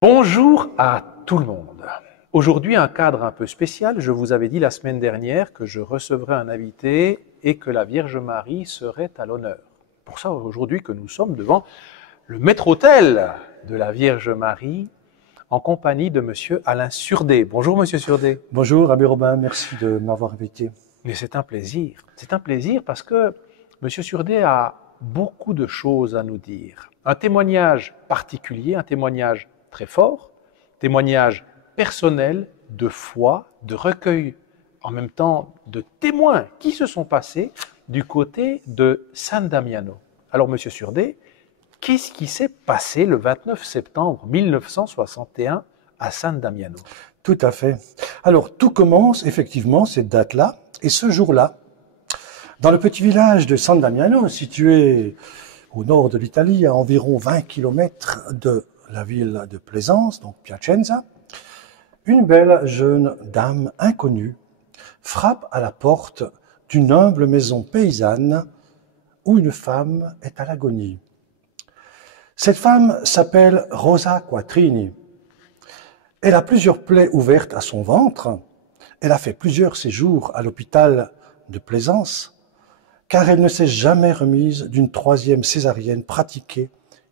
Bonjour à tout le monde. Aujourd'hui, un cadre un peu spécial. Je vous avais dit la semaine dernière que je recevrais un invité et que la Vierge Marie serait à l'honneur. Pour ça, aujourd'hui, que nous sommes devant le maître-autel de la Vierge Marie en compagnie de Monsieur Alain Surdé. Bonjour Monsieur Surdé. Bonjour Abbé Robin, merci de m'avoir invité. Mais c'est un plaisir. C'est un plaisir parce que Monsieur Surdé a beaucoup de choses à nous dire. Un témoignage particulier, un témoignage très fort, témoignage personnel, de foi, de recueil, en même temps de témoins qui se sont passés du côté de San Damiano. Alors Monsieur Surdé, qu'est-ce qui s'est passé le 29 septembre 1961 à San Damiano? Tout à fait. Alors tout commence effectivement cette date-là et ce jour-là, dans le petit village de San Damiano, situé au nord de l'Italie, à environ 20 km de la ville de Plaisance, donc Piacenza, une belle jeune dame inconnue frappe à la porte d'une humble maison paysanne où une femme est à l'agonie. Cette femme s'appelle Rosa Quattrini. Elle a plusieurs plaies ouvertes à son ventre. Elle a fait plusieurs séjours à l'hôpital de Plaisance, car elle ne s'est jamais remise d'une 3e césarienne pratiquée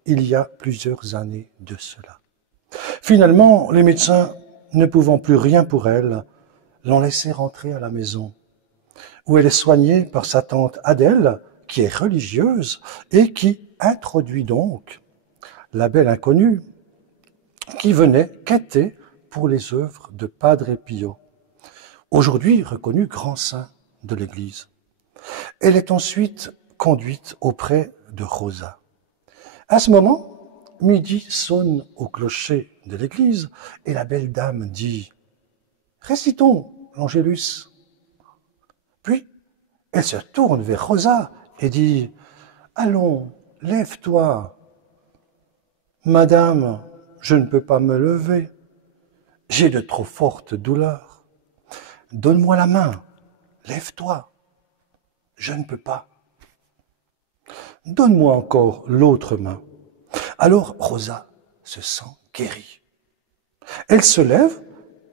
il y a plusieurs années de cela. Finalement, les médecins, ne pouvant plus rien pour elle, l'ont laissée rentrer à la maison, où elle est soignée par sa tante Adèle, qui est religieuse et qui introduit donc la belle inconnue qui venait quêter pour les œuvres de Padre Pio, aujourd'hui reconnu grand saint de l'Église. Elle est ensuite conduite auprès de Rosa. À ce moment, midi sonne au clocher de l'église et la belle dame dit « Récitons l'Angélus ». Puis, elle se tourne vers Rosa et dit « Allons, lève-toi. »« Madame, je ne peux pas me lever. J'ai de trop fortes douleurs. Donne-moi la main, lève-toi. Je ne peux pas. Donne-moi encore l'autre main. » Alors Rosa se sent guérie. Elle se lève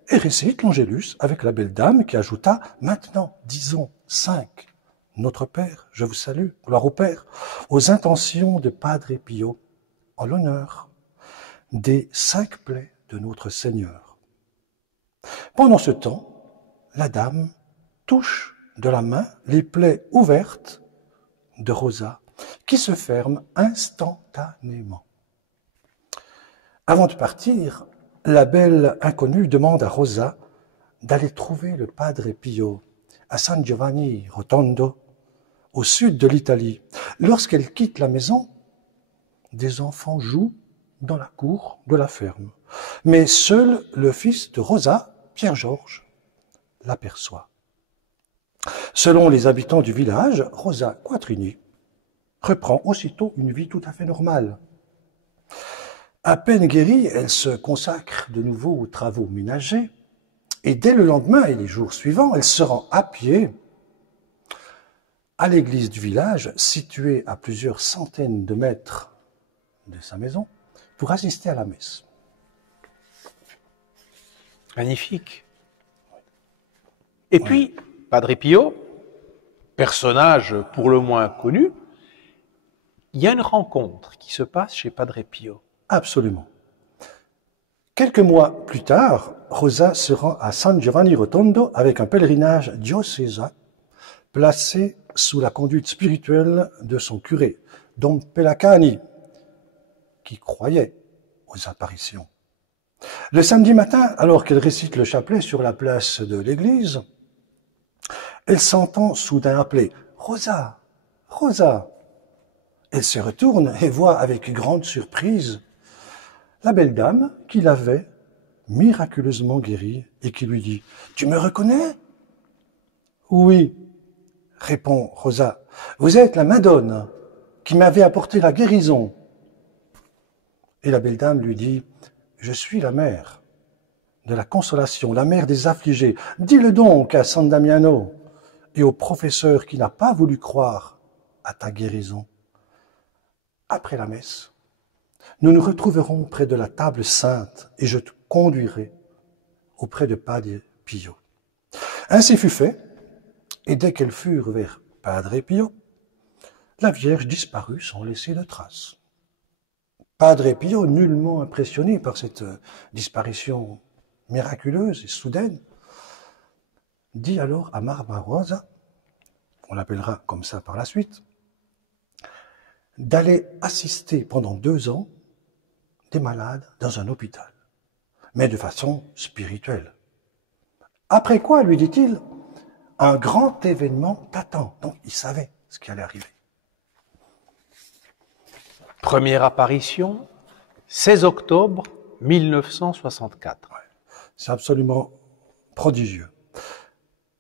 et récite l'Angélus avec la belle dame qui ajouta « Maintenant, disons 5. Notre Père, je vous salue, gloire au Père, aux intentions de Padre Pio, en l'honneur des 5 plaies de notre Seigneur. » Pendant ce temps, la dame touche de la main les plaies ouvertes de Rosa qui se ferment instantanément. Avant de partir, la belle inconnue demande à Rosa d'aller trouver le Padre Pio à San Giovanni Rotondo, au sud de l'Italie. Lorsqu'elle quitte la maison, des enfants jouent dans la cour de la ferme. Mais seul le fils de Rosa, Pierre-Georges, l'aperçoit. Selon les habitants du village, Rosa Quattrini reprend aussitôt une vie tout à fait normale. À peine guérie, elle se consacre de nouveau aux travaux ménagers et dès le lendemain et les jours suivants, elle se rend à pied à l'église du village, située à plusieurs centaines de mètres de sa maison, pour assister à la messe. Magnifique. Et puis, Padre Pio, personnage pour le moins connu, il y a une rencontre qui se passe chez Padre Pio. Absolument. Quelques mois plus tard, Rosa se rend à San Giovanni Rotondo avec un pèlerinage diocésain placé sous la conduite spirituelle de son curé, Dom Pelacani, qui croyait aux apparitions. Le samedi matin, alors qu'elle récite le chapelet sur la place de l'église, elle s'entend soudain appeler « Rosa, Rosa !» Elle se retourne et voit avec grande surprise la belle dame qui l'avait miraculeusement guérie et qui lui dit « Tu me reconnais ?»« Oui, » répond Rosa, « vous êtes la Madone qui m'avait apporté la guérison. » Et la belle dame lui dit « Je suis la mère de la consolation, la mère des affligés. Dis-le donc à San Damiano et au professeur qui n'a pas voulu croire à ta guérison. » Après la messe, nous nous retrouverons près de la table sainte et je te conduirai auprès de Padre Pio. Ainsi fut fait, et dès qu'elles furent vers Padre Pio, la Vierge disparut sans laisser de traces. Padre Pio, nullement impressionné par cette disparition miraculeuse et soudaine, dit alors à Barbarossa, on l'appellera comme ça par la suite, d'aller assister pendant 2 ans des malades dans un hôpital, mais de façon spirituelle. Après quoi, lui dit-il, un grand événement t'attend. Donc il savait ce qui allait arriver. Première apparition, 16 octobre 1964. C'est absolument prodigieux.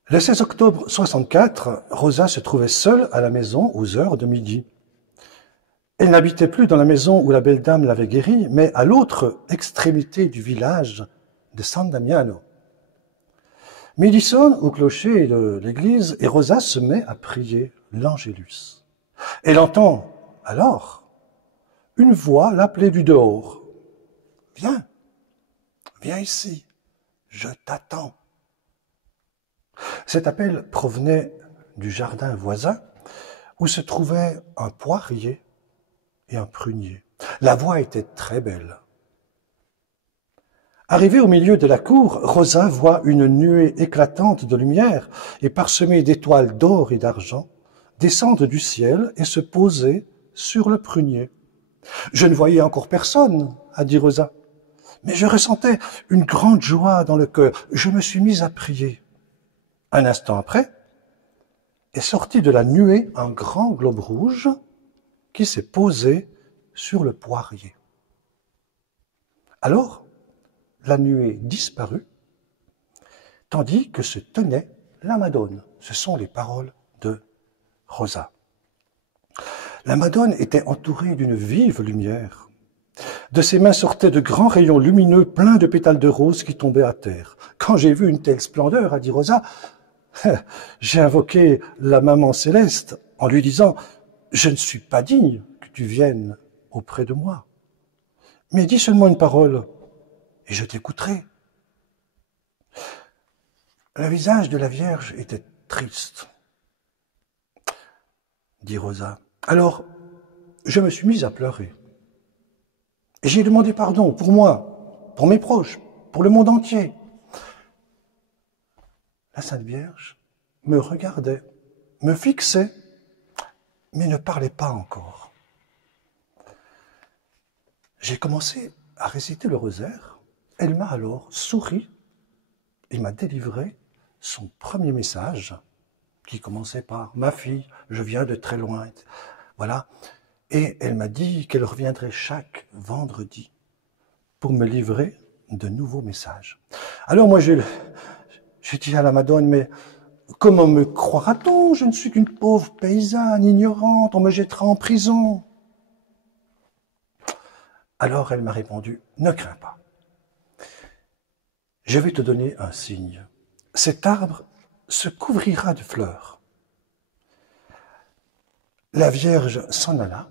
Le 16 octobre 1964, Rosa se trouvait seule à la maison aux heures de midi. Elle n'habitait plus dans la maison où la belle dame l'avait guérie, mais à l'autre extrémité du village de San Damiano. Midi sonne au clocher de l'église et Rosa se met à prier l'Angélus. Elle entend alors une voix l'appeler du dehors. « Viens, viens ici, je t'attends. » Cet appel provenait du jardin voisin où se trouvaient un poirier et un prunier. La voix était très belle. Arrivée au milieu de la cour, Rosa voit une nuée éclatante de lumière et parsemée d'étoiles d'or et d'argent descendre du ciel et se poser sur le prunier. « Je ne voyais encore personne, » a dit Rosa, « mais je ressentais une grande joie dans le cœur. Je me suis mise à prier. » Un instant après, est sorti de la nuée un grand globe rouge qui s'est posé sur le poirier. Alors, la nuée disparut, tandis que se tenait la Madone. Ce sont les paroles de Rosa. La Madone était entourée d'une vive lumière. De ses mains sortaient de grands rayons lumineux pleins de pétales de rose qui tombaient à terre. Quand j'ai vu une telle splendeur, a dit Rosa, j'ai invoqué la maman céleste en lui disant « Je ne suis pas digne que tu viennes auprès de moi. Mais dis seulement une parole et je t'écouterai. » Le visage de la Vierge était triste, dit Rosa. Alors, je me suis mise à pleurer. Et j'ai demandé pardon pour moi, pour mes proches, pour le monde entier. La Sainte Vierge me regardait, me fixait, mais ne parlait pas encore. J'ai commencé à réciter le rosaire. Elle m'a alors souri et m'a délivré son premier message, qui commençait par « Ma fille, je viens de très loin ». Voilà. Et elle m'a dit qu'elle reviendrait chaque vendredi pour me livrer de nouveaux messages. Alors moi, j'ai dit à la Madone, mais comment me croira-t-on? Je ne suis qu'une pauvre paysanne, ignorante, on me jettera en prison. Alors elle m'a répondu, ne crains pas. Je vais te donner un signe. Cet arbre se couvrira de fleurs. La Vierge s'en alla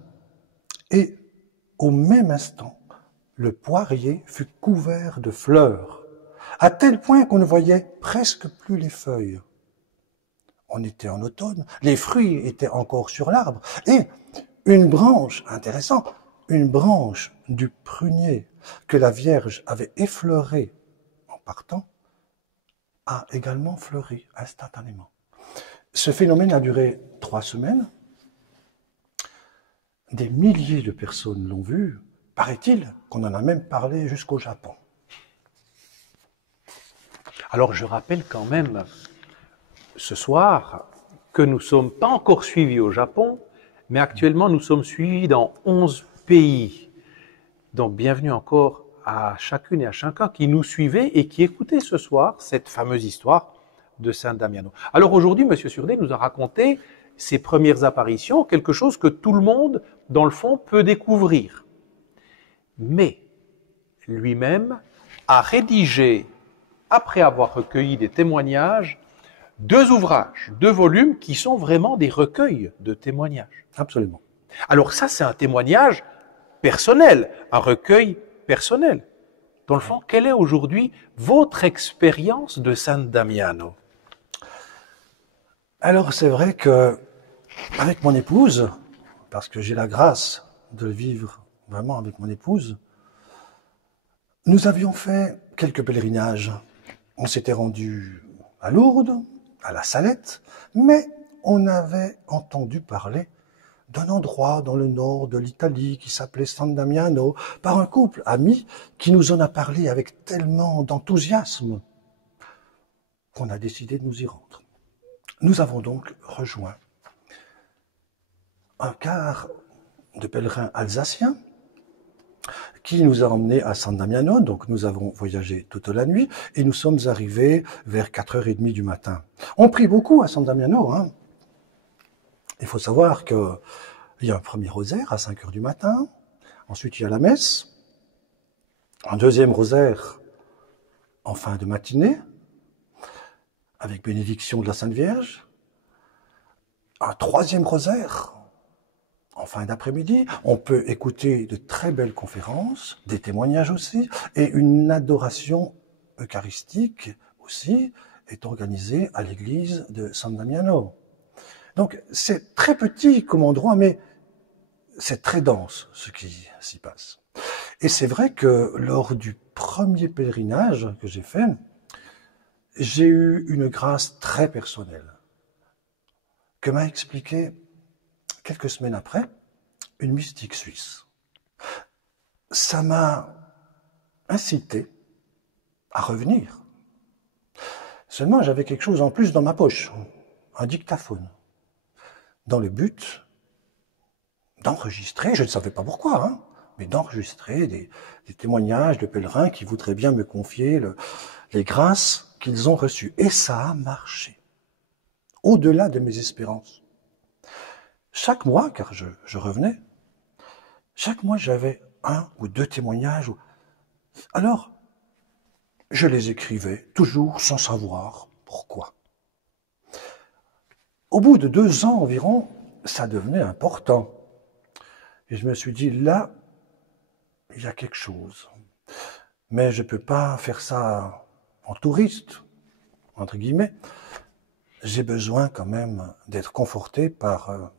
et au même instant, le poirier fut couvert de fleurs, à tel point qu'on ne voyait presque plus les feuilles. On était en automne, les fruits étaient encore sur l'arbre et une branche, intéressant, une branche du prunier que la Vierge avait effleurée en partant, a également fleuri instantanément. Ce phénomène a duré 3 semaines. Des milliers de personnes l'ont vu. Paraît-il qu'on en a même parlé jusqu'au Japon. Alors je rappelle quand même ce soir que nous ne sommes pas encore suivis au Japon, mais actuellement nous sommes suivis dans 11 pays. Donc bienvenue encore à chacune et à chacun qui nous suivait et qui écoutait ce soir cette fameuse histoire de Saint Damiano. Alors aujourd'hui, M. Surdé nous a raconté ses premières apparitions, quelque chose que tout le monde, dans le fond, peut découvrir. Mais lui-même a rédigé, après avoir recueilli des témoignages, 2 ouvrages, 2 volumes qui sont vraiment des recueils de témoignages. Absolument. Alors ça, c'est un témoignage personnel, un recueil personnel. Dans le fond, quelle est aujourd'hui votre expérience de San Damiano? Alors c'est vrai que avec mon épouse, parce que j'ai la grâce de le vivre vraiment avec mon épouse, nous avions fait quelques pèlerinages. On s'était rendu à Lourdes, à la Salette, mais on avait entendu parler d'un endroit dans le nord de l'Italie qui s'appelait San Damiano, par un couple ami qui nous en a parlé avec tellement d'enthousiasme qu'on a décidé de nous y rendre. Nous avons donc rejoint un car de pèlerins alsaciens qui nous a emmenés à San Damiano. Donc nous avons voyagé toute la nuit et nous sommes arrivés vers 4h30 du matin. On prie beaucoup à San Damiano, hein. Il faut savoir qu'il y a un premier rosaire à 5h du matin, ensuite il y a la messe, un deuxième rosaire en fin de matinée, avec bénédiction de la Sainte Vierge, un troisième rosaire en fin d'après-midi. On peut écouter de très belles conférences, des témoignages aussi, et une adoration eucharistique aussi est organisée à l'église de San Damiano. Donc c'est très petit comme endroit, mais c'est très dense ce qui s'y passe. Et c'est vrai que lors du premier pèlerinage que j'ai fait, j'ai eu une grâce très personnelle que m'a expliqué quelques semaines après une mystique suisse. Ça m'a incité à revenir. Seulement, j'avais quelque chose en plus dans ma poche, un dictaphone, dans le but d'enregistrer, je ne savais pas pourquoi, hein, mais d'enregistrer des témoignages de pèlerins qui voudraient bien me confier les grâces qu'ils ont reçues. Et ça a marché, au-delà de mes espérances. Chaque mois, car je revenais, chaque mois j'avais 1 ou 2 témoignages. Alors, je les écrivais, toujours sans savoir pourquoi. Au bout de 2 ans environ, ça devenait important. Et je me suis dit, là, il y a quelque chose. Mais je ne peux pas faire ça en touriste, entre guillemets. J'ai besoin quand même d'être conforté par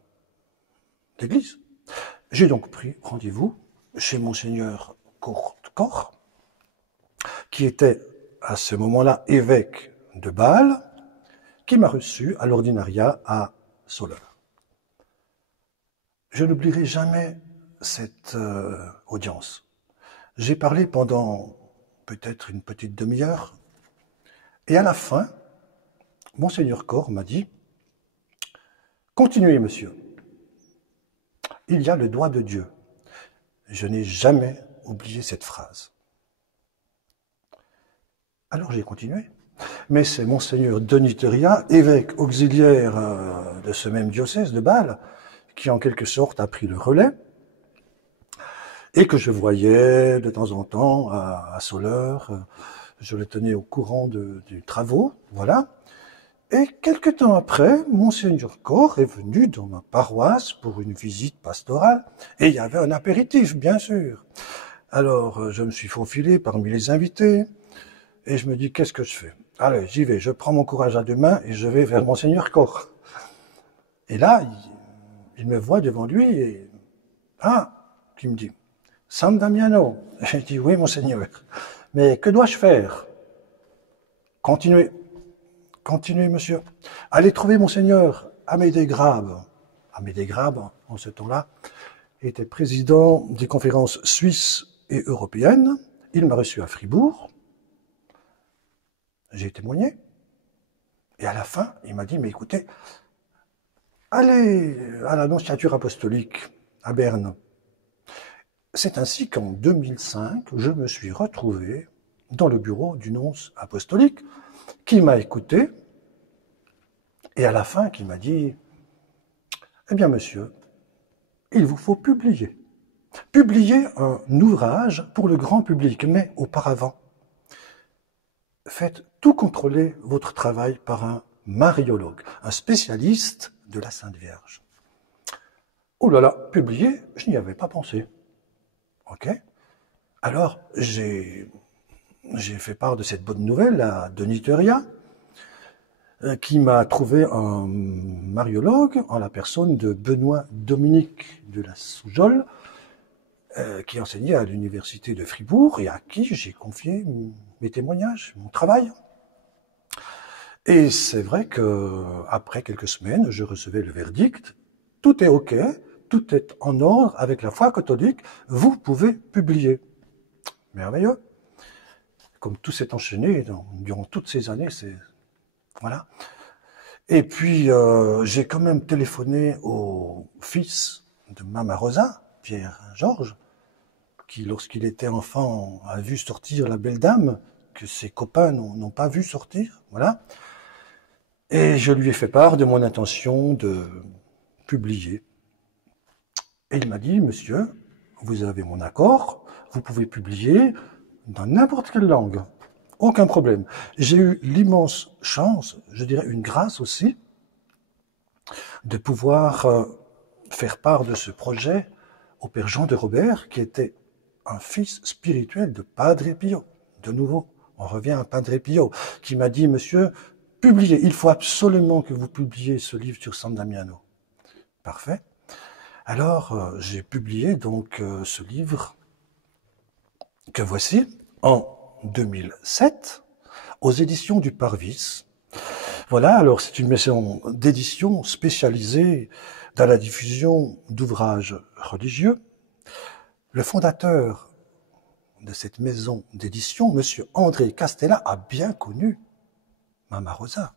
l'Église. J'ai donc pris rendez-vous chez Monseigneur Koch, qui était à ce moment-là évêque de Bâle, qui m'a reçu à l'ordinariat à Soleure. Je n'oublierai jamais cette audience. J'ai parlé pendant peut-être une petite demi-heure, et à la fin, Monseigneur Koch m'a dit « Continuez, monsieur. Il y a le doigt de Dieu. » Je n'ai jamais oublié cette phrase. Alors j'ai continué. Mais c'est Monseigneur Denis Theria, évêque auxiliaire de ce même diocèse de Bâle, qui en quelque sorte a pris le relais, et que je voyais de temps en temps à Soleure. Je le tenais au courant des travaux, voilà. Et quelque temps après, Monseigneur Koch est venu dans ma paroisse pour une visite pastorale, et il y avait un apéritif, bien sûr. Alors, je me suis faufilé parmi les invités, et je me dis, qu'est-ce que je fais? Allez, j'y vais, je prends mon courage à 2 mains, et je vais vers Monseigneur Koch. Et là, il me voit devant lui, et il me dit, San Damiano. J'ai dit, oui, Monseigneur, mais que dois-je faire? Continuez. Continuez, monsieur. Allez trouver Monseigneur Amédée Grabe. Amédée Grabe, en ce temps-là, était président des conférences suisses et européennes. Il m'a reçu à Fribourg. J'ai témoigné. Et à la fin, il m'a dit, mais écoutez, allez à l'Annonciature apostolique à Berne. C'est ainsi qu'en 2005, je me suis retrouvé dans le bureau du nonce apostolique, qui m'a écouté, et à la fin, qui m'a dit, eh bien, monsieur, il vous faut publier. Publier un ouvrage pour le grand public, mais auparavant, faites tout contrôler votre travail par un mariologue, un spécialiste de la Sainte Vierge. Oh là là, publier, je n'y avais pas pensé. Ok. Alors, j'ai fait part de cette bonne nouvelle à Denis Thuria, qui m'a trouvé un mariologue en la personne de Benoît Dominique de la Soujole, qui enseignait à l'université de Fribourg et à qui j'ai confié mes témoignages, mon travail. Et c'est vrai que après quelques semaines, je recevais le verdict. Tout est OK, tout est en ordre avec la foi catholique. Vous pouvez publier. Merveilleux. Comme tout s'est enchaîné durant toutes ces années, c'est voilà. Et puis j'ai quand même téléphoné au fils de Mama Rosa, Pierre-Georges, qui, lorsqu'il était enfant, a vu sortir la belle dame que ses copains n'ont pas vu sortir. Voilà. Et je lui ai fait part de mon intention de publier. Et il m'a dit, monsieur, vous avez mon accord, vous pouvez publier dans n'importe quelle langue. Aucun problème. J'ai eu l'immense chance, je dirais une grâce aussi, de pouvoir faire part de ce projet au père Jean de Robert, qui était un fils spirituel de Padre Pio. De nouveau, on revient à Padre Pio, qui m'a dit, monsieur, publiez, il faut absolument que vous publiez ce livre sur San Damiano. Parfait. Alors, j'ai publié donc ce livre que voici en 2007 aux éditions du Parvis. Voilà, alors c'est une maison d'édition spécialisée dans la diffusion d'ouvrages religieux. Le fondateur de cette maison d'édition, monsieur André Castella, a bien connu Mama Rosa.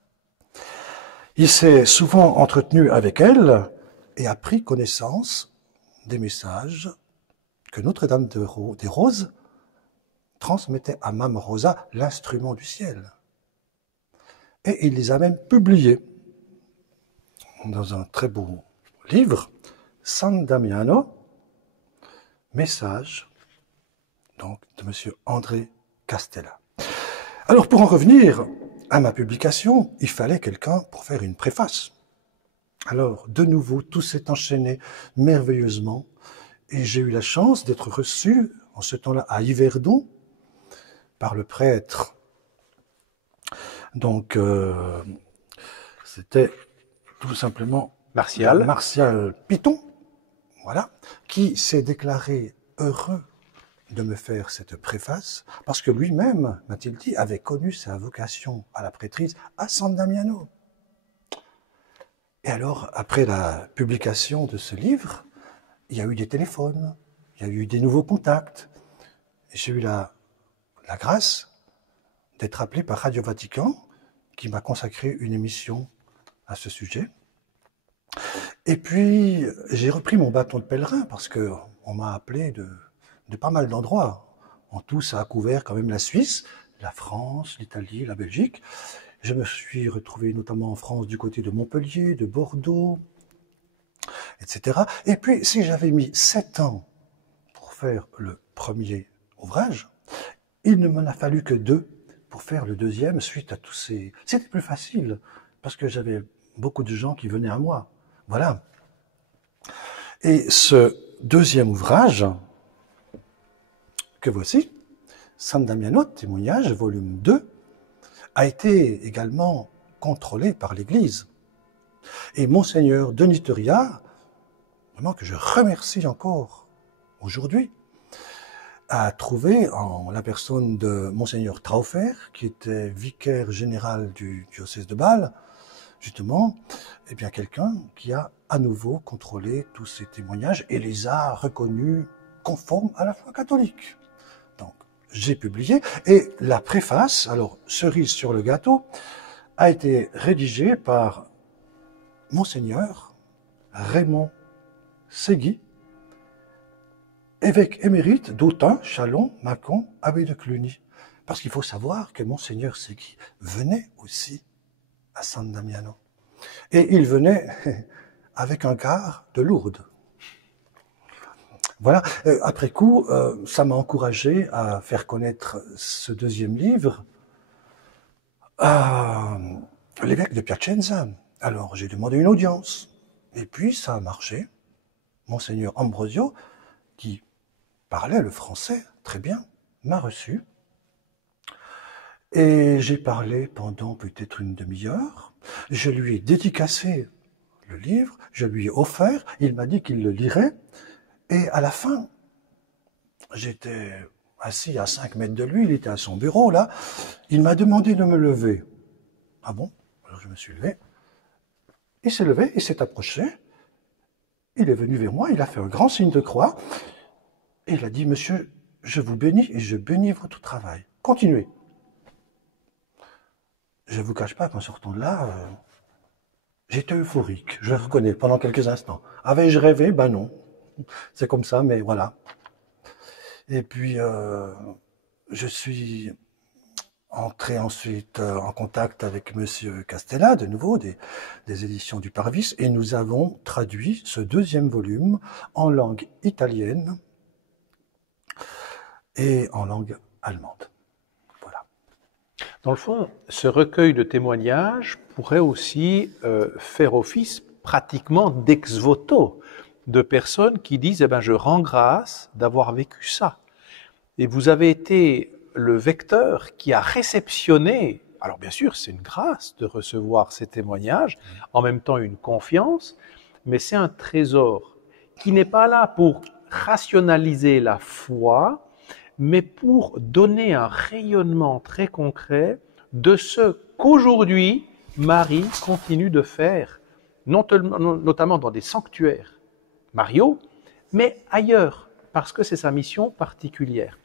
Il s'est souvent entretenu avec elle et a pris connaissance des messages que Notre-Dame des Roses transmettait à Mama Rosa, l'instrument du ciel. Et il les a même publiés dans un très beau livre, San Damiano, message donc de monsieur André Castella. Alors pour en revenir à ma publication, il fallait quelqu'un pour faire une préface. Alors de nouveau, tout s'est enchaîné merveilleusement et j'ai eu la chance d'être reçu en ce temps-là à Yverdon par le prêtre. Donc c'était tout simplement Martial Piton, voilà, qui s'est déclaré heureux de me faire cette préface, parce que lui-même, m'a-t-il dit, avait connu sa vocation à la prêtrise à San Damiano. Et alors, après la publication de ce livre, il y a eu des téléphones, il y a eu des nouveaux contacts. J'ai eu la grâce d'être appelé par Radio Vatican, qui m'a consacré une émission à ce sujet. Et puis, j'ai repris mon bâton de pèlerin, parce que on m'a appelé de pas mal d'endroits. En tout, ça a couvert quand même la Suisse, la France, l'Italie, la Belgique. Je me suis retrouvé notamment en France du côté de Montpellier, de Bordeaux, etc. Et puis, si j'avais mis 7 ans pour faire le premier ouvrage, il ne m'en a fallu que 2 pour faire le deuxième suite à tous ces... C'était plus facile, parce que j'avais beaucoup de gens qui venaient à moi. Voilà. Et ce deuxième ouvrage, que voici, San Damiano, témoignage, volume 2, a été également contrôlé par l'Église. Et Monseigneur Denis Thuria, vraiment que je remercie encore aujourd'hui, a trouvé en la personne de Monseigneur Traufer, qui était vicaire général du diocèse de Bâle, justement, eh bien quelqu'un qui a à nouveau contrôlé tous ces témoignages et les a reconnus conformes à la foi catholique. Donc, j'ai publié, et la préface, alors cerise sur le gâteau, a été rédigée par Monseigneur Raymond Segui, évêque émérite d'Autun, Châlons, Mâcon, abbé de Cluny. Parce qu'il faut savoir que Monseigneur Segui venait aussi à San Damiano. Et il venait avec un quart de Lourdes. Voilà. Après coup, ça m'a encouragé à faire connaître ce deuxième livre à l'évêque de Piacenza. Alors, j'ai demandé une audience. Et puis, ça a marché. Monseigneur Ambrosio, qui parlait le français très bien, m'a reçu. Et j'ai parlé pendant peut-être une demi-heure. Je lui ai dédicacé le livre, je lui ai offert, il m'a dit qu'il le lirait. Et à la fin, j'étais assis à 5 mètres de lui, il était à son bureau là, il m'a demandé de me lever. Ah bon? Alors je me suis levé. Il s'est levé, il s'est approché, il est venu vers moi, il a fait un grand signe de croix, et il a dit, monsieur, je vous bénis et je bénis votre travail. Continuez. Je ne vous cache pas qu'en sortant de là, j'étais euphorique, je le reconnais, pendant quelques instants. Avais-je rêvé? Ben non. C'est comme ça, mais voilà. Et puis, je suis entré ensuite en contact avec Monsieur Castella, de nouveau, des éditions du Parvis, et nous avons traduit ce deuxième volume en langue italienne et en langue allemande. Voilà. Dans le fond, ce recueil de témoignages pourrait aussi faire office pratiquement d'ex voto, de personnes qui disent eh ben, « je rends grâce d'avoir vécu ça ». Et vous avez été le vecteur qui a réceptionné, alors bien sûr c'est une grâce de recevoir ces témoignages, en même temps une confiance, mais c'est un trésor qui n'est pas là pour rationaliser la foi, mais pour donner un rayonnement très concret de ce qu'aujourd'hui Marie continue de faire, notamment dans des sanctuaires mariaux, mais ailleurs, parce que c'est sa mission particulière.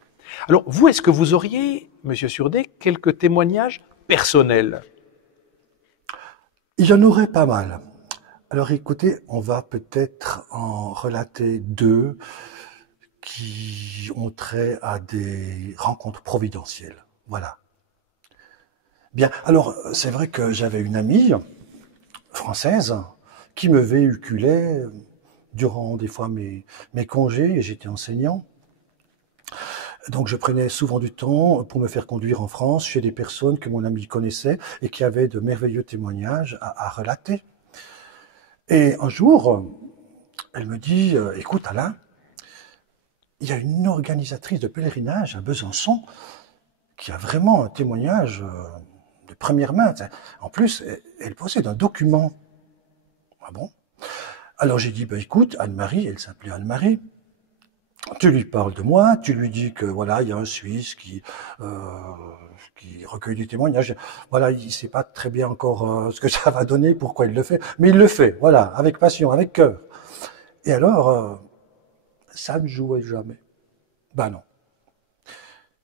Alors, vous, est-ce que vous auriez, Monsieur Surdé, quelques témoignages personnels? Il y en aurait pas mal. Alors écoutez, on va peut-être en relater deux qui ont trait à des rencontres providentielles. Voilà. Bien, alors c'est vrai que j'avais une amie française qui me véhiculait durant des fois mes congés, et j'étais enseignant. Donc je prenais souvent du temps pour me faire conduire en France chez des personnes que mon ami connaissait et qui avaient de merveilleux témoignages à relater. Et un jour, elle me dit « Écoute Alain, il y a une organisatrice de pèlerinage à Besançon qui a vraiment un témoignage de première main. En plus, elle possède un document. » Ah bon? Alors j'ai dit, écoute, Anne-Marie, elle s'appelait Anne-Marie, tu lui parles de moi, tu lui dis que voilà, il y a un Suisse qui recueille du témoignage. Voilà, il sait pas très bien encore ce que ça va donner, pourquoi il le fait, mais il le fait, voilà, avec passion, avec cœur. Et alors, ça ne jouait jamais. Ben non.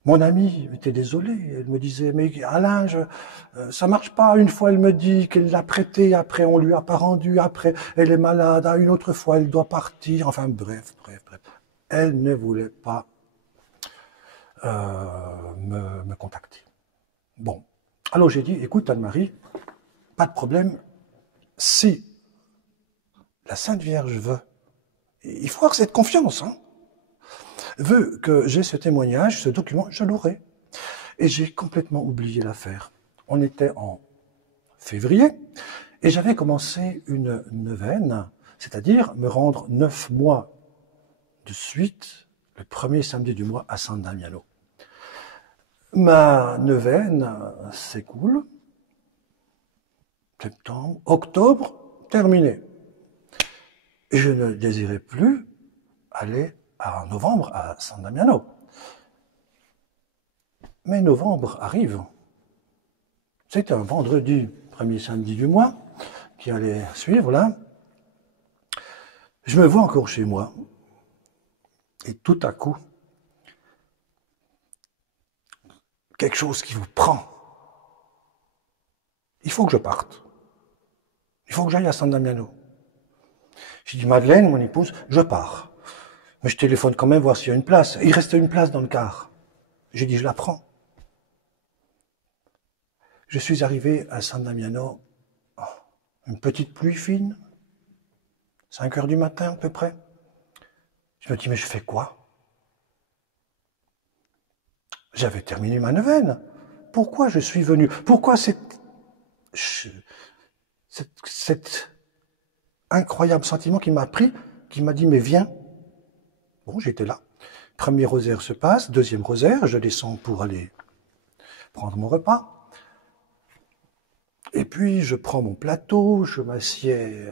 Mon amie était désolée, elle me disait, mais Alain, ça marche pas. Une fois, elle me dit qu'elle l'a prêté, après on lui a pas rendu, après elle est malade, une autre fois, elle doit partir, enfin bref. Elle ne voulait pas me contacter. Bon, alors j'ai dit, écoute Anne-Marie, pas de problème, si la Sainte Vierge veut, il faut avoir cette confiance, hein, veut que j'ai ce témoignage, ce document, je l'aurai. Et j'ai complètement oublié l'affaire. On était en février, et j'avais commencé une neuvaine, c'est-à-dire me rendre 9 mois de suite, le premier samedi du mois à San Damiano. Ma neuvaine s'écoule, septembre, octobre, terminé. Et je ne désirais plus aller en novembre à San Damiano. Mais novembre arrive. C'était un vendredi, premier samedi du mois, qui allait suivre là. Je me vois encore chez moi. Et tout à coup, quelque chose qui vous prend. Il faut que je parte. Il faut que j'aille à San Damiano. J'ai dit, Madeleine, mon épouse, je pars. Mais je téléphone quand même voir s'il y a une place. Il restait une place dans le car. J'ai dit, je la prends. Je suis arrivé à San Damiano, une petite pluie fine, 5 heures du matin à peu près. Je me dis, mais je fais quoi? J'avais terminé ma neuvaine. Pourquoi je suis venu? Pourquoi cet incroyable sentiment qui m'a pris, qui m'a dit, mais viens. Bon, j'étais là. Premier rosaire se passe, deuxième rosaire, je descends pour aller prendre mon repas. Et puis, je prends mon plateau, je m'assieds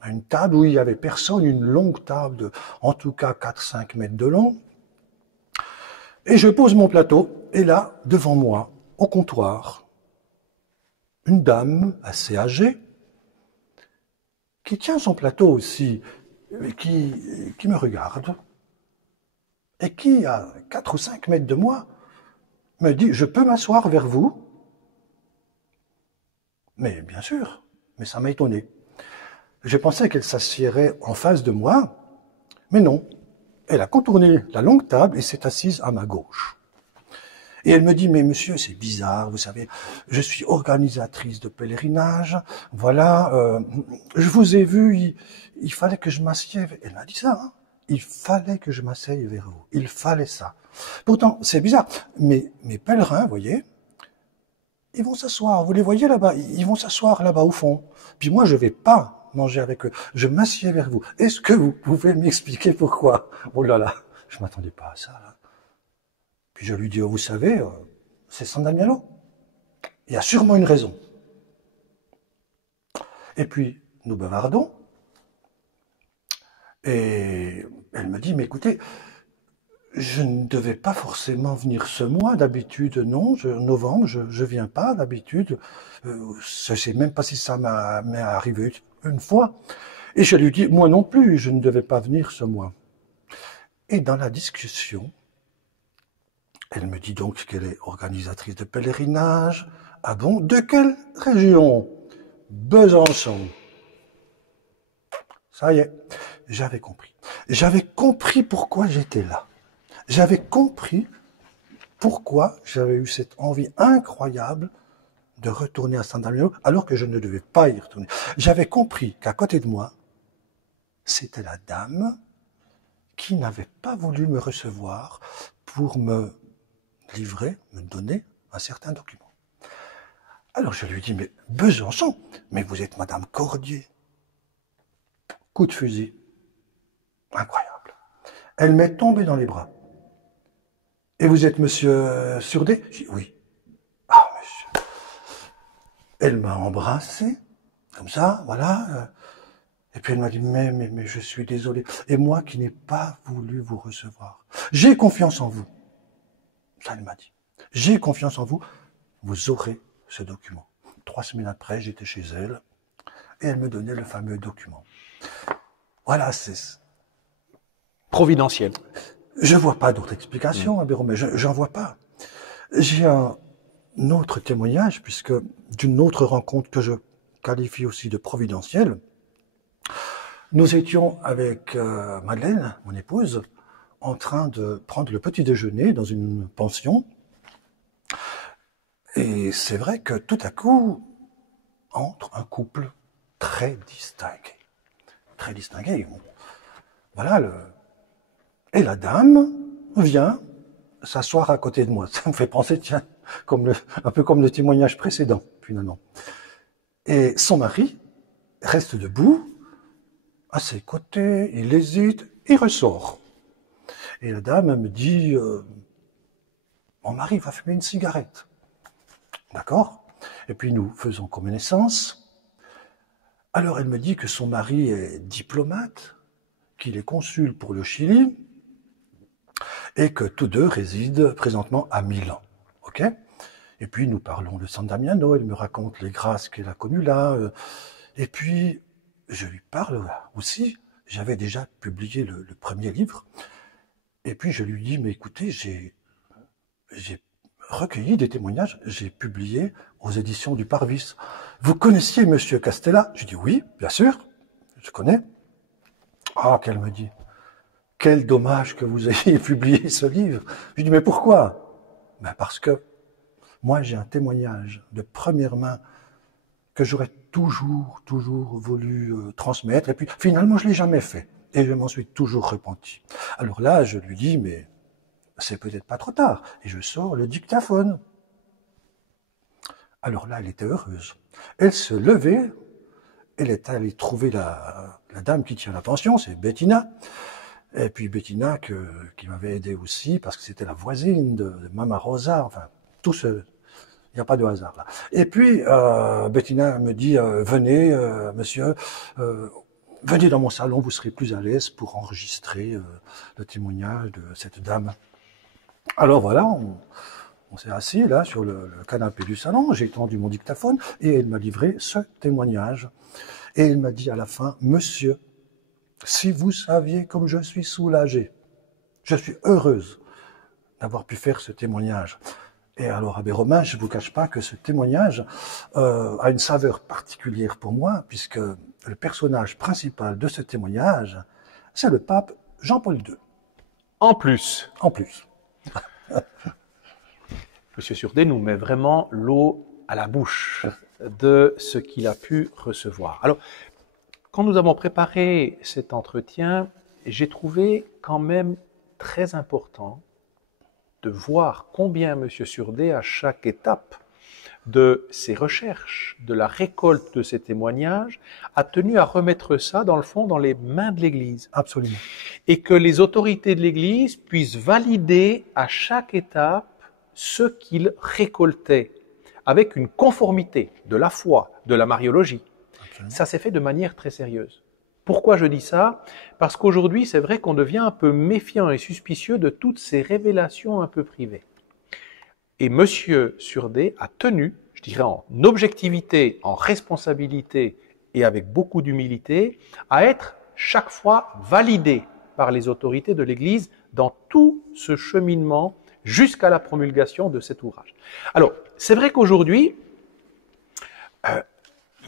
à une table où il n'y avait personne, une longue table de, en tout cas, 4-5 mètres de long. Et je pose mon plateau, et là, devant moi, au comptoir, une dame assez âgée, qui tient son plateau aussi, qui me regarde, et qui, à 4 ou 5 mètres de moi, me dit « Je peux m'asseoir vers vous ?» Mais bien sûr, mais ça m'a étonné. Je pensais qu'elle s'assierait en face de moi, mais non. Elle a contourné la longue table et s'est assise à ma gauche. Et elle me dit « Mais monsieur, c'est bizarre, vous savez, je suis organisatrice de pèlerinage, voilà, je vous ai vu, il fallait que je m'assieds. » Elle m'a dit ça, hein. Il fallait que je m'asseye vers vous, il fallait ça. Pourtant, c'est bizarre, mais mes pèlerins, vous voyez, ils vont s'asseoir, vous les voyez là-bas, ils vont s'asseoir là-bas au fond. Puis moi, je ne vais pas manger avec eux, je m'assieds vers vous. Est-ce que vous pouvez m'expliquer pourquoi? Oh là là, je ne m'attendais pas à ça, là. Puis je lui dis, oh, vous savez, c'est San Damiano. Il y a sûrement une raison. Et puis, nous bavardons. Et elle me dit, mais écoutez, je ne devais pas forcément venir ce mois, d'habitude, non, novembre, je viens pas, d'habitude, je sais même pas si ça m'est arrivé une fois. Et je lui dis, moi non plus, je ne devais pas venir ce mois. Et dans la discussion, elle me dit donc qu'elle est organisatrice de pèlerinage. Ah bon? De quelle région? Besançon. Ça y est, j'avais compris. J'avais compris pourquoi j'étais là. J'avais compris pourquoi j'avais eu cette envie incroyable de retourner à San Damiano, alors que je ne devais pas y retourner. J'avais compris qu'à côté de moi, c'était la dame qui n'avait pas voulu me recevoir pour me livrer, me donner un certain document. Alors je lui dis, mais Besançon, mais vous êtes Madame Cordier. Coup de fusil. Incroyable. Elle m'est tombée dans les bras. Et vous êtes Monsieur Surdé? J'ai dit, oui. Ah, monsieur. Elle m'a embrassé, comme ça, voilà. Et puis elle m'a dit, mais je suis désolé. Et moi qui n'ai pas voulu vous recevoir. J'ai confiance en vous. Ça, elle m'a dit. J'ai confiance en vous. Vous aurez ce document. 3 semaines après, j'étais chez elle. Et elle me donnait le fameux document. Voilà, c'est... Providentiel. Je vois pas d'autre explication, Abéron, mais j'en vois pas. J'ai un autre témoignage, puisque d'une autre rencontre que je qualifie aussi de providentielle, nous étions avec Madeleine, mon épouse, en train de prendre le petit déjeuner dans une pension. Et c'est vrai que tout à coup, entre un couple très distingué. Très distingué. Voilà, et la dame vient s'asseoir à côté de moi. Ça me fait penser, tiens, un peu comme le témoignage précédent, finalement. Et son mari reste debout, à ses côtés, il hésite, il ressort. Et la dame me dit, mon mari va fumer une cigarette. D'accord? Et puis nous faisons connaissance. Alors elle me dit que son mari est diplomate, qu'il est consul pour le Chili, et que tous deux résident présentement à Milan. Ok? Et puis nous parlons de San Damiano, elle me raconte les grâces qu'elle a connues là. Et puis je lui parle aussi, j'avais déjà publié le premier livre. Et puis je lui dis, mais écoutez, j'ai recueilli des témoignages, j'ai publié aux éditions du Parvis. Vous connaissiez Monsieur Castella? Je dis oui, bien sûr, je connais. Ah, qu'elle me dit, quel dommage que vous ayez publié ce livre. Je dis, mais pourquoi? Ben parce que moi j'ai un témoignage de première main que j'aurais toujours voulu transmettre, et puis finalement je l'ai jamais fait, et je m'en suis toujours repenti. Alors là, je lui dis, mais c'est peut-être pas trop tard, et je sors le dictaphone. Alors là, elle était heureuse. Elle se levait, elle est allée trouver la dame qui tient la pension, c'est Bettina, Et puis Bettina qui m'avait aidé aussi parce que c'était la voisine de Mama Rosa. Enfin, tout ce, il n'y a pas de hasard là. Et puis Bettina me dit venez, monsieur, venez dans mon salon, vous serez plus à l'aise pour enregistrer le témoignage de cette dame. Alors voilà, on s'est assis là sur le canapé du salon, j'ai tendu mon dictaphone et elle m'a livré ce témoignage. Et elle m'a dit à la fin, monsieur, si vous saviez comme je suis soulagée, je suis heureuse d'avoir pu faire ce témoignage. Et alors, Abbé Romain, je ne vous cache pas que ce témoignage a une saveur particulière pour moi, puisque le personnage principal de ce témoignage, c'est le pape Jean-Paul II. En plus. En plus. Monsieur Surdé nous met vraiment l'eau à la bouche de ce qu'il a pu recevoir. Alors, quand nous avons préparé cet entretien, j'ai trouvé quand même très important de voir combien Monsieur Surdé, à chaque étape de ses recherches, de la récolte de ses témoignages, a tenu à remettre ça, dans le fond, dans les mains de l'Église. Absolument. Et que les autorités de l'Église puissent valider à chaque étape ce qu'il récoltait, avec une conformité de la foi, de la mariologie. Absolument. Ça s'est fait de manière très sérieuse. Pourquoi je dis ça? Parce qu'aujourd'hui, c'est vrai qu'on devient un peu méfiant et suspicieux de toutes ces révélations un peu privées. Et Monsieur Surdé a tenu, je dirais en objectivité, en responsabilité et avec beaucoup d'humilité, à être chaque fois validé par les autorités de l'Église dans tout ce cheminement jusqu'à la promulgation de cet ouvrage. Alors, c'est vrai qu'aujourd'hui,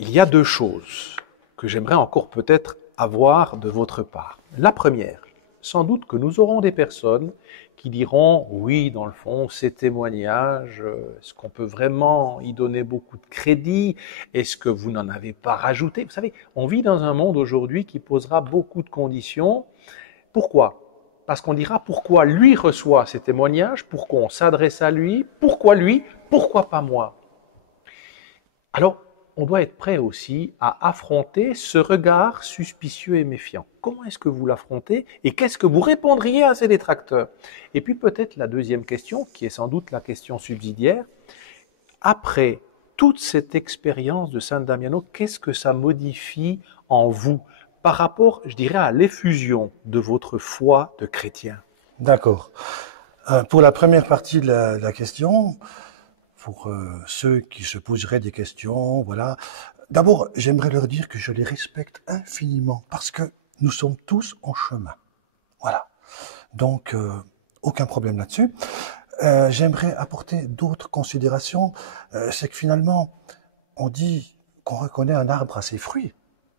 il y a deux choses que j'aimerais encore peut-être avoir de votre part. La première, sans doute que nous aurons des personnes qui diront « oui, dans le fond, ces témoignages, est-ce qu'on peut vraiment y donner beaucoup de crédit? Est-ce que vous n'en avez pas rajouté ?» Vous savez, on vit dans un monde aujourd'hui qui posera beaucoup de conditions. Pourquoi? Parce qu'on dira pourquoi lui reçoit ces témoignages, pourquoi on s'adresse à lui, pourquoi pas moi? Alors, on doit être prêt aussi à affronter ce regard suspicieux et méfiant. Comment est-ce que vous l'affrontez et qu'est-ce que vous répondriez à ces détracteurs? Et puis peut-être la deuxième question, qui est sans doute la question subsidiaire, après toute cette expérience de San Damiano, qu'est-ce que ça modifie en vous par rapport, je dirais, à l'effusion de votre foi de chrétien? D'accord. Pour la première partie de la question, pour ceux qui se poseraient des questions, voilà. D'abord, j'aimerais leur dire que je les respecte infiniment parce que nous sommes tous en chemin. Voilà. Donc, aucun problème là-dessus. J'aimerais apporter d'autres considérations. C'est que finalement, on dit qu'on reconnaît un arbre à ses fruits.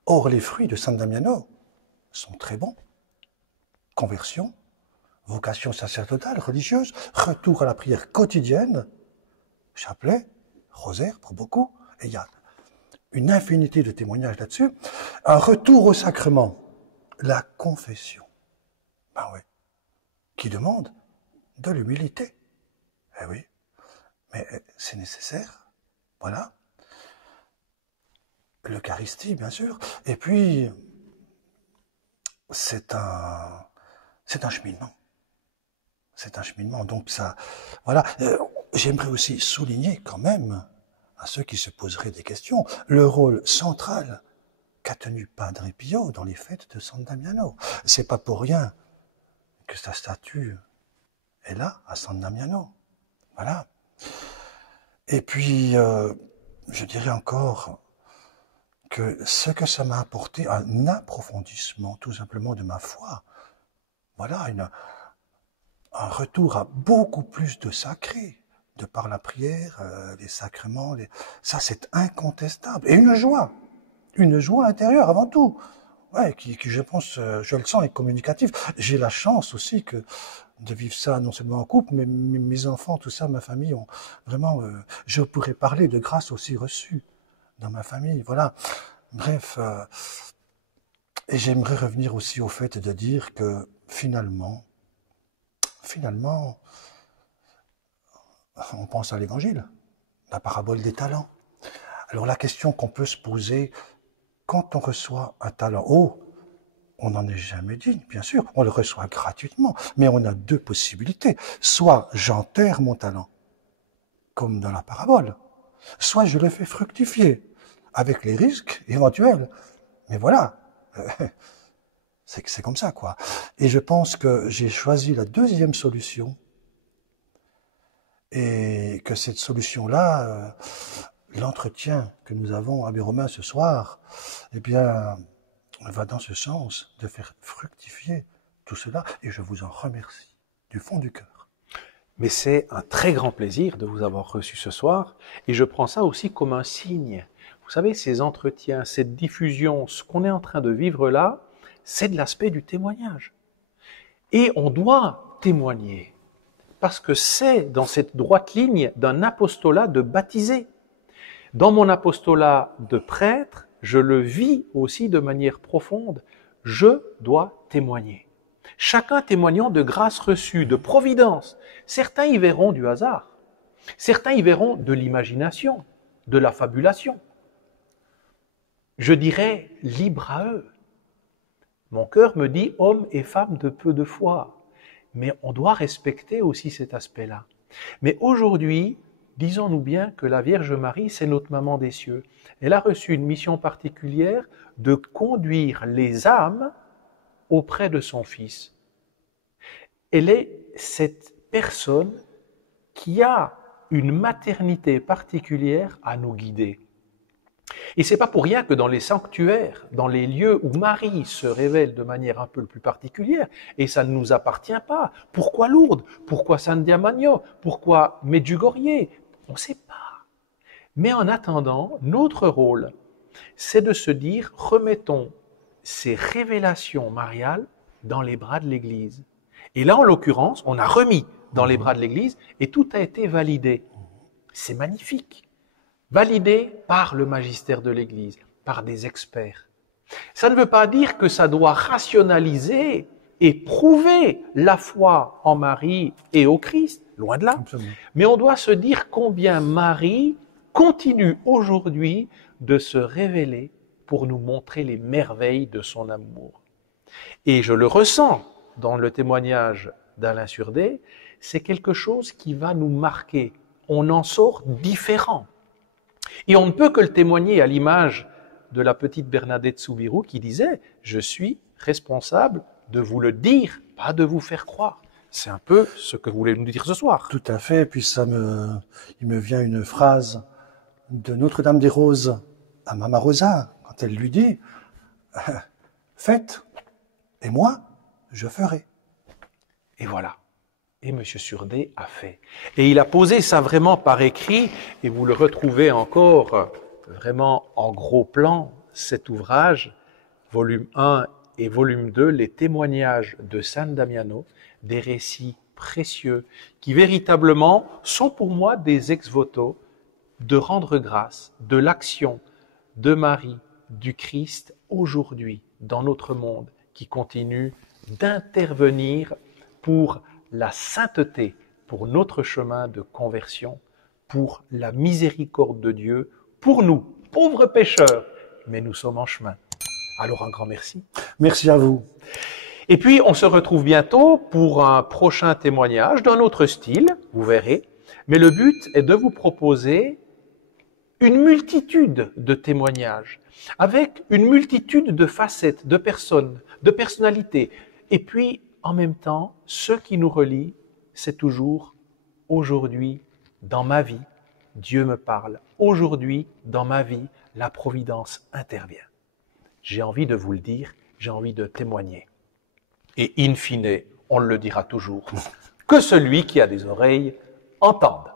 Or, les fruits de San Damiano sont très bons. Conversion, vocation sacerdotale, religieuse, retour à la prière quotidienne, chapelet, rosaire pour beaucoup, et il y a une infinité de témoignages là-dessus. Un retour au sacrement, la confession, ben oui, qui demande de l'humilité. Eh oui, mais c'est nécessaire, voilà. L'Eucharistie, bien sûr, et puis c'est un cheminement. C'est un cheminement, donc ça, voilà. J'aimerais aussi souligner quand même, à ceux qui se poseraient des questions, le rôle central qu'a tenu Padre Pio dans les fêtes de San Damiano. C'est pas pour rien que sa statue est là, à San Damiano. Voilà. Et puis, je dirais encore que ce que ça m'a apporté, un approfondissement tout simplement de ma foi. Voilà, un retour à beaucoup plus de sacré, de par la prière, les sacrements, ça c'est incontestable. Et une joie intérieure avant tout, ouais, qui je pense, je le sens, est communicatif. J'ai la chance aussi de vivre ça non seulement en couple, mais mes enfants, tout ça, ma famille, ont vraiment, je pourrais parler de grâce aussi reçue dans ma famille, voilà. Bref, et j'aimerais revenir aussi au fait de dire que finalement, on pense à l'évangile, la parabole des talents. Alors la question qu'on peut se poser, quand on reçoit un talent, On n'en est jamais digne, bien sûr. On le reçoit gratuitement. Mais on a deux possibilités. Soit j'enterre mon talent, comme dans la parabole, soit je le fais fructifier, avec les risques éventuels. Mais voilà, c'est comme ça, quoi. Et je pense que j'ai choisi la deuxième solution, et que cette solution-là, l'entretien que nous avons à Romain ce soir, eh bien, va dans ce sens de faire fructifier tout cela, et je vous en remercie du fond du cœur. Mais c'est un très grand plaisir de vous avoir reçu ce soir, et je prends ça aussi comme un signe. Vous savez, ces entretiens, cette diffusion, ce qu'on est en train de vivre là, c'est de l'aspect du témoignage. Et on doit témoigner, parce que c'est dans cette droite ligne d'un apostolat de baptisé. Dans mon apostolat de prêtre, je le vis aussi de manière profonde. Je dois témoigner. Chacun témoignant de grâce reçue, de providence. Certains y verront du hasard. Certains y verront de l'imagination, de la fabulation. Je dirais libre à eux. Mon cœur me dit hommes et femmes de peu de foi. Mais on doit respecter aussi cet aspect-là. Mais aujourd'hui, disons-nous bien que la Vierge Marie, c'est notre maman des cieux. Elle a reçu une mission particulière de conduire les âmes auprès de son Fils. Elle est cette personne qui a une maternité particulière à nous guider. Et c'est pas pour rien que dans les sanctuaires, dans les lieux où Marie se révèle de manière un peu plus particulière, et ça ne nous appartient pas. Pourquoi Lourdes? Pourquoi San Damiano? Pourquoi Medjugorje? On ne sait pas. Mais en attendant, notre rôle, c'est de se dire, remettons ces révélations mariales dans les bras de l'Église. Et là, en l'occurrence, on a remis dans les bras de l'Église et tout a été validé. C'est magnifique. Validé par le magistère de l'Église, par des experts. Ça ne veut pas dire que ça doit rationaliser et prouver la foi en Marie et au Christ, loin de là. Absolument. Mais on doit se dire combien Marie continue aujourd'hui de se révéler pour nous montrer les merveilles de son amour. Et je le ressens dans le témoignage d'Alain Surdé, c'est quelque chose qui va nous marquer. On en sort différent. Et on ne peut que le témoigner à l'image de la petite Bernadette Soubirous qui disait « Je suis responsable de vous le dire, pas de vous faire croire ». C'est un peu ce que vous voulez nous dire ce soir. Tout à fait, puis il me vient une phrase de Notre-Dame des Roses à Mama Rosa, quand elle lui dit « Faites, et moi, je ferai ». Et voilà. Et M. Surdé a fait. Et il a posé ça vraiment par écrit, et vous le retrouvez encore vraiment en gros plan, cet ouvrage, volume 1 et volume 2, les témoignages de San Damiano, des récits précieux qui véritablement sont pour moi des ex-voto de rendre grâce de l'action de Marie, du Christ aujourd'hui dans notre monde qui continue d'intervenir pour la sainteté, pour notre chemin de conversion, pour la miséricorde de Dieu, pour nous, pauvres pécheurs, mais nous sommes en chemin. Alors un grand merci. Merci à vous. Et puis on se retrouve bientôt pour un prochain témoignage d'un autre style, vous verrez, mais le but est de vous proposer une multitude de témoignages, avec une multitude de facettes, de personnes, de personnalités, et puis en même temps, ce qui nous relie, c'est toujours aujourd'hui, dans ma vie, Dieu me parle. Aujourd'hui, dans ma vie, la providence intervient. J'ai envie de vous le dire, j'ai envie de témoigner. Et in fine, on le dira toujours, que celui qui a des oreilles entende.